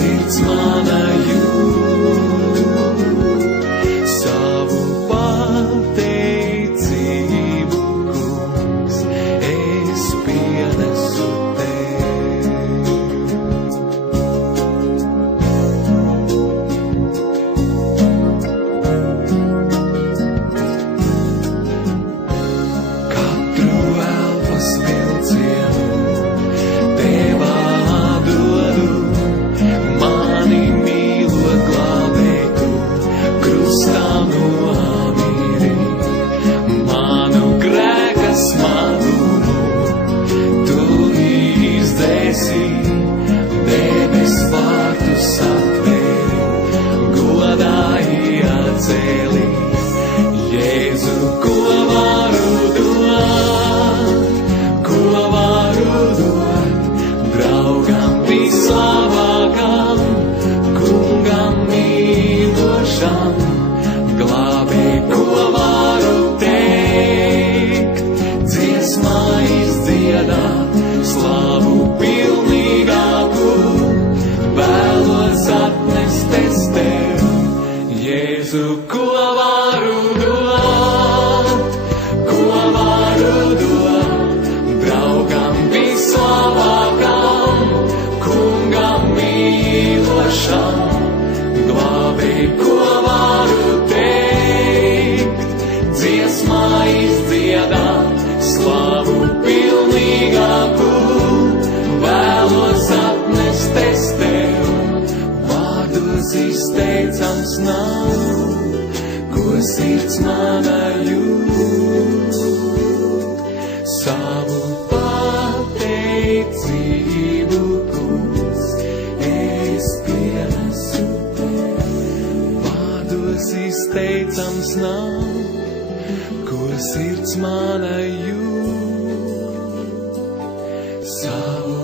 sirds mana jūt, savu pateicību, kungs, es pienesu tev. Katru elpas vilcienu tev atdodu, mani mīlot glābēji tu, krustā nomiri, manu grēka smagumu tu izdzēsi, debes vārtus atvēri, godā iecēli. Jēzu, ko varu dot, draugam vislabākam, kungam mīlošam, glābēji, ko varu teikt, dziesmā izdziedāt, slavu pilnīgāku, vēlos atnest es tev. Jēzu, ko varu dot, draugam vislabākam, kungam mīlošam, glābēji, ko varu teikt, dziesmā izdziedāt, slavu pilnīgāku, vēlos atnest es tev. Vārdos izteicams nav, ko sirds mana jūt, savu pateicību, kungs, es pienesu tev. Vārdos izteicams nav, ko sirds mana jūt, savu